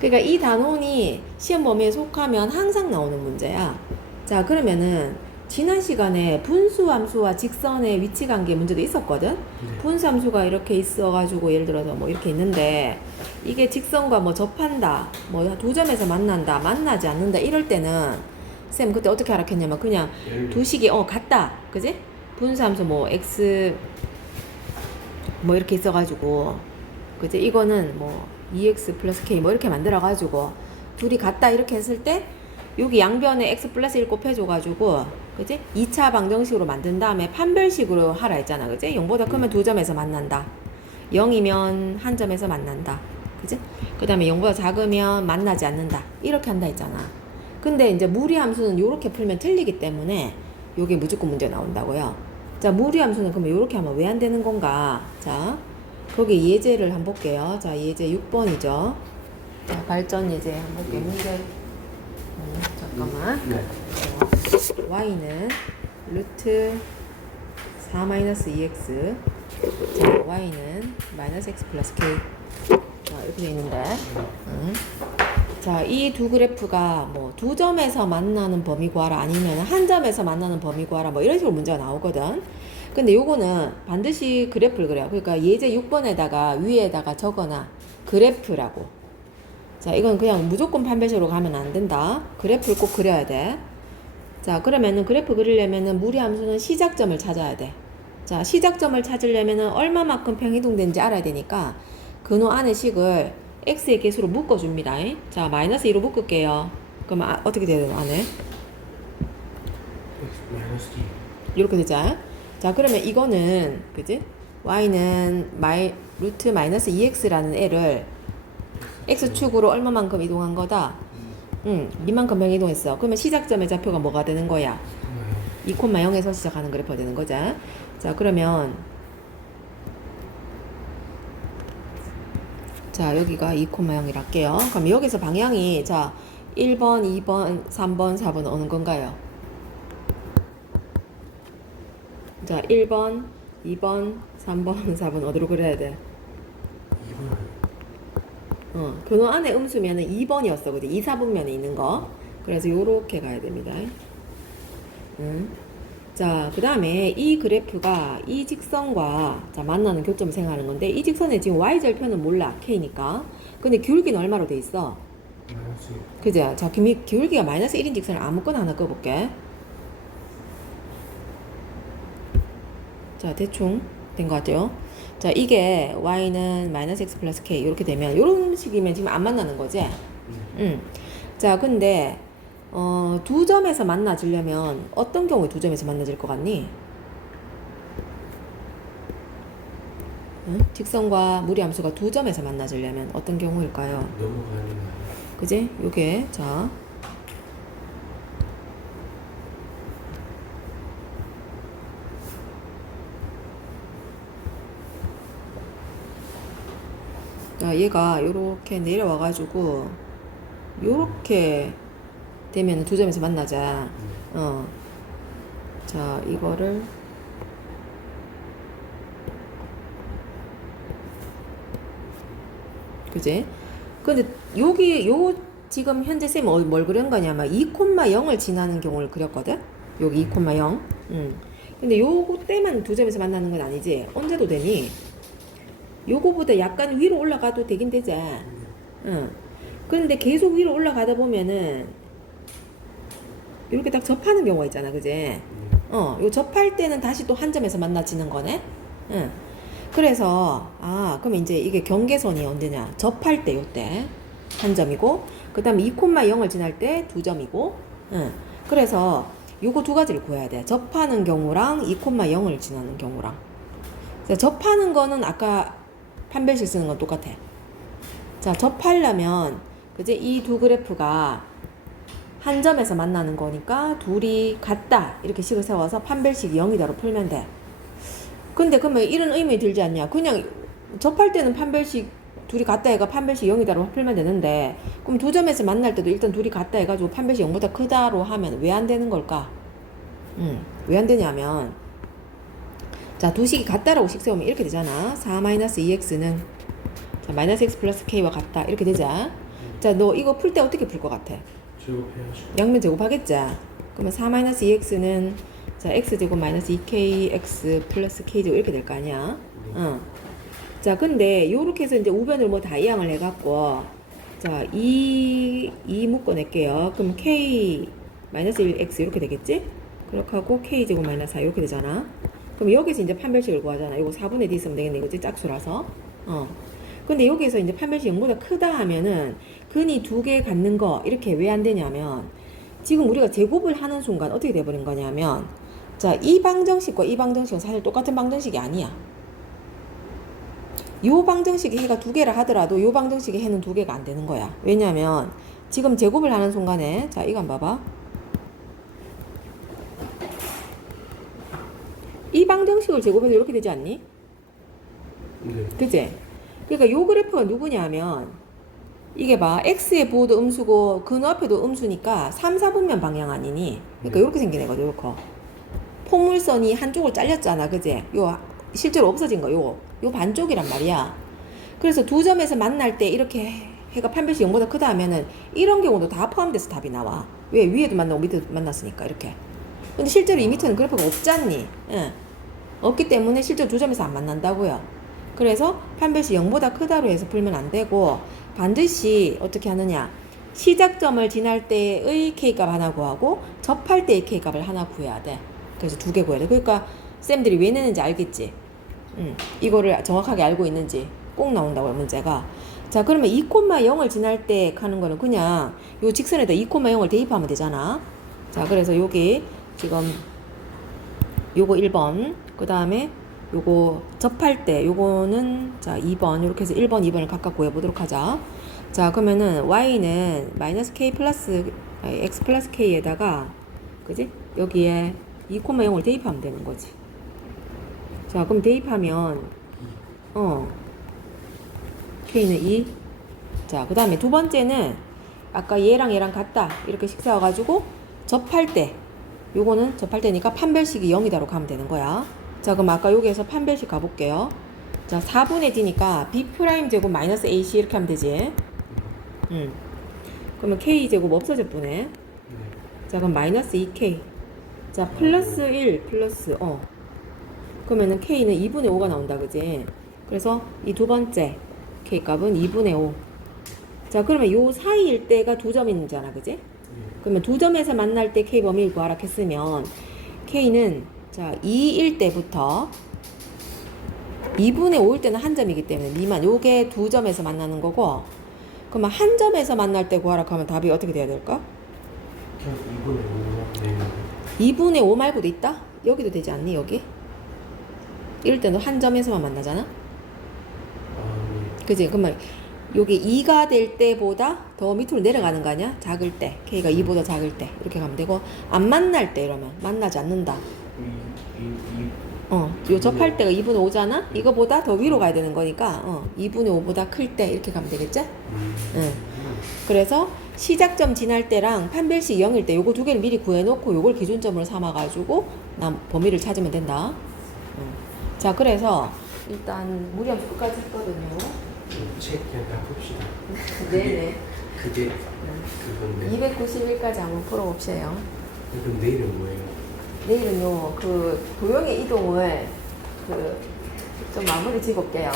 그러니까 이 단원이 시험 범위에 속하면 항상 나오는 문제야. 자 그러면은 지난 시간에 분수함수와 직선의 위치관계 문제도 있었거든. 분수함수가 이렇게 있어가지고 예를 들어서 뭐 이렇게 있는데 이게 직선과 뭐 접한다, 뭐 두 점에서 만난다, 만나지 않는다 이럴 때는 쌤 그때 어떻게 알았겠냐면 그냥 두 식이 같다, 그지? 분수함수 뭐 x 뭐 이렇게 있어가지고 그지? 이거는 뭐 2x 플러스 k 뭐 이렇게 만들어가지고 둘이 같다 이렇게 했을 때 여기 양변에 x 플러스 1 곱해줘가지고 그지? 2차 방정식으로 만든 다음에 판별식으로 하라 했잖아, 그지? 0보다 크면 두 점에서 만난다. 0이면 한 점에서 만난다, 그지? 그 다음에 0보다 작으면 만나지 않는다. 이렇게 한다 했잖아. 근데 이제 무리함수는 이렇게 풀면 틀리기 때문에 요게 무조건 문제 나온다고요. 자, 무리함수는 그러면 이렇게 하면 왜 안 되는 건가? 자, 거기 예제를 한번 볼게요. 자, 예제 6번이죠. 자, 발전 예제 한번 볼게요. 문제. 잠깐만. 네. y는 루트 4-2x 자, y는 마이너스 x 플러스 k 자, 이렇게 돼 있는데 자, 이 두 그래프가 뭐 두 점에서 만나는 범위 구하라 아니면 한 점에서 만나는 범위 구하라 뭐 이런 식으로 문제가 나오거든. 근데 요거는 반드시 그래프를 그려요. 그러니까 예제 6번에다가 위에다가 적어놔. 그래프라고. 자, 이건 그냥 무조건 판별식으로 가면 안 된다. 그래프를 꼭 그려야 돼. 자, 그러면은 그래프 그리려면은 무리함수는 시작점을 찾아야 돼. 자, 시작점을 찾으려면은 얼마만큼 평이동되는지 알아야 되니까 근호 안의 식을 x의 개수로 묶어줍니다. 자, 마이너스 2로 묶을게요. 그러면 어떻게 돼요, 안에? 마이너스 2 이렇게 되자. 자, 그러면 이거는 그지? y는 루트 마이너스 2x라는 애를 x축으로 얼마만큼 이동한 거다? 이만큼 평 이동했어. 그러면 시작점의 좌표가 뭐가 되는 거야? 2,0에서 시작하는 그래프가 되는 거죠. 자, 그러면 자, 여기가 2,0이라 할게요. 그럼 여기서 방향이 자, 1번, 2번, 3번, 4번 어느 건가요? 자, 1번, 2번, 3번, 4번 어디로 그려야 돼? 2번 근호 안에 음수면은 2번이었어. 그지? 2, 4분면에 있는 거. 그래서 요렇게 가야 됩니다. 자, 그 다음에 이 그래프가 이 직선과 자, 만나는 교점을 생각하는 건데 이 직선에 지금 y절편은 몰라. k니까. 근데 기울기는 얼마로 돼 있어? 마이너스 그죠? 자, 기울기가 마이너스 1인 직선을 아무거나 하나 꺼볼게. 자, 대충 된 것 같아요. 자, 이게 y는 마이너스 x 플러스 k 이렇게 되면 이런 식이면 지금 안 만나는 거지? 자, 근데 두 점에서 만나지려면 어떤 경우에 두 점에서 만나질 것 같니? 응? 직선과 무리함수가 두 점에서 만나지려면 어떤 경우일까요? 넘어가는 거. 그지? 요게 자 얘가 요렇게 내려와가지고 요렇게 되면 두 점에서 만나자. 자, 이거를 그지? 근데 여기 요 지금 현재 쌤은 뭘 그린 거냐면 2,0을 지나는 경우를 그렸거든? 여기 2,0. 근데 요거 때만 두 점에서 만나는 건 아니지? 언제도 되니? 요거보다 약간 위로 올라가도 되긴 되지. 그런데 계속 위로 올라가다 보면은 이렇게 딱 접하는 경우가 있잖아, 그지? 요 접할 때는 다시 또 한 점에서 만나지는 거네? 그래서, 그럼 이제 이게 경계선이 언제냐? 접할 때, 요때. 한 점이고, 그 다음에 2,0을 지날 때 두 점이고, 그래서 요거 두 가지를 구해야 돼. 접하는 경우랑 2,0을 지나는 경우랑. 접하는 거는 아까 판별식 쓰는 건 똑같아. 자, 접하려면, 그지? 이 두 그래프가 한 점에서 만나는 거니까 둘이 같다. 이렇게 식을 세워서 판별식 0이다로 풀면 돼. 근데 그러면 이런 의미 들지 않냐? 그냥 접할 때는 판별식 둘이 같다 해가 판별식 0이다로 풀면 되는데, 그럼 두 점에서 만날 때도 일단 둘이 같다 해가지고 판별식 0보다 크다로 하면 왜 안 되는 걸까? 왜 안 되냐면, 자, 두 식이 같다라고 식 세우면 이렇게 되잖아. 4-2x는 자, 마이너스 x 플러스 k와 같다. 이렇게 되자. 자, 너 이거 풀 때 어떻게 풀 것 같아? 제곱해야죠. 양면 제곱하겠지? 그러면 4-2x는 자, x제곱 마이너스 2kx 플러스 k제곱 이렇게 될 거 아니야? 자, 근데 요렇게 해서 이제 우변을 뭐 다 이항을 해갖고 자, 2 묶어낼게요. 그럼 k 마이너스 1x 이렇게 되겠지? 그렇게 하고 k제곱 마이너스 4 이렇게 되잖아. 그럼 여기서 이제 판별식을 구하잖아. 이거 4분의 d 있으면 되겠네. 이거지? 짝수라서. 근데 여기서 이제 판별식 0보다 크다 하면은 근이 두 개 갖는 거 이렇게 왜 안 되냐면 지금 우리가 제곱을 하는 순간 어떻게 돼버린 거냐면 자, 이 방정식과 이 방정식은 사실 똑같은 방정식이 아니야. 요 방정식의 해가 두 개라 하더라도 요 방정식의 해는 두 개가 안 되는 거야. 왜냐면 지금 제곱을 하는 순간에 자, 이거 한번 봐봐. 이 방정식을 제곱해서 이렇게 되지 않니? 네. 그치? 그러니까 요 그래프가 누구냐면 이게 봐, x의 부호도 음수고 그 앞에도 음수니까 3, 4분면 방향 아니니? 그러니까 이렇게 생긴 애거든. 요거 포물선이 한쪽을 잘렸잖아, 그지? 요 실제로 없어진 거, 요 반쪽이란 말이야. 그래서 두 점에서 만날 때 이렇게 해가 판별식 0보다 크다 하면은 이런 경우도 다 포함돼서 답이 나와. 왜? 위에도 만나고 밑에도 만났으니까 이렇게. 근데 실제로 이 밑에는 그래프가 없잖니? 응. 없기 때문에 실제로 두 점에서 안 만난다고요. 그래서 판별식 0보다 크다로 해서 풀면 안 되고 반드시 어떻게 하느냐? 시작점을 지날 때의 k값 하나 구하고 접할 때의 k값을 하나 구해야 돼. 그래서 두 개 구해야 돼. 그러니까 쌤들이 왜 내는지 알겠지? 이거를 정확하게 알고 있는지 꼭 나온다고요, 문제가. 자, 그러면 2,0을 지날 때 하는 거는 그냥 요 직선에다 2,0을 대입하면 되잖아. 자, 그래서 여기 지금 요거 1번, 그 다음에 요거 접할 때 요거는 자 2번 이렇게 해서 1번, 2번을 각각 구해보도록 하자. 자, 그러면은 y는 마이너스 k 플러스 x 플러스 k에다가 그지? 여기에 2,0을 대입하면 되는 거지. 자, 그럼 대입하면 k는 2. 자, 그 다음에 두 번째는 아까 얘랑 얘랑 같다 이렇게 식사와가지고 접할 때 요거는 접할 때니까 판별식이 0이다로 가면 되는 거야. 자, 그럼 아까 여기에서 판별식 가볼게요. 자, 4분의 d니까 b 프라임 제곱 마이너스 ac 이렇게 하면 되지. 그러면 k 제곱 없어져 보네. 자, 그럼 마이너스 2k. 자, 플러스 1 플러스 그러면은 k는 2분의 5가 나온다, 그지? 그래서 이 두 번째 k 값은 2분의 5. 자, 그러면 요 사이일 때가 두 점 있는잖아, 그지? 그러면 두 점에서 만날 때 k 범위를 구하라 했으면 k는 자 2일 때부터 2분의 5일 때는 한 점이기 때문에 미만. 요게 두 점에서 만나는 거고. 그러면 한 점에서 만날 때 구하라고 하면 답이 어떻게 돼야 될까? 그냥 2분의 5 내면 2분의 5 말고도 있다? 여기도 되지 않니 여기? 이럴 때는 한 점에서만 만나잖아? 그지? 그러면 요게 2가 될 때보다 더 밑으로 내려가는 거 아니야? 작을 때. K가 2보다 작을 때. 이렇게 가면 되고 안 만날 때 이러면 만나지 않는다. 요 접할 때가 2분의 5잖아? 이거보다 더 위로 가야 되는 거니까 2분의 5보다 클 때 이렇게 가면 되겠지? 응. 그래서 시작점 지날 때랑 판별식 0일 때 요거 두 개를 미리 구해놓고 요걸 기준점으로 삼아가지고 범위를 찾으면 된다. 자, 그래서 일단 무리함수 끝까지 했거든요. 책 그냥 다 풉시다. 네네. 그게 그건데. 291까지 한번 풀어봅시다. 그럼 내일은 뭐예요? 내일은요, 그 도형의 이동을 좀 마무리 짓고 올게요.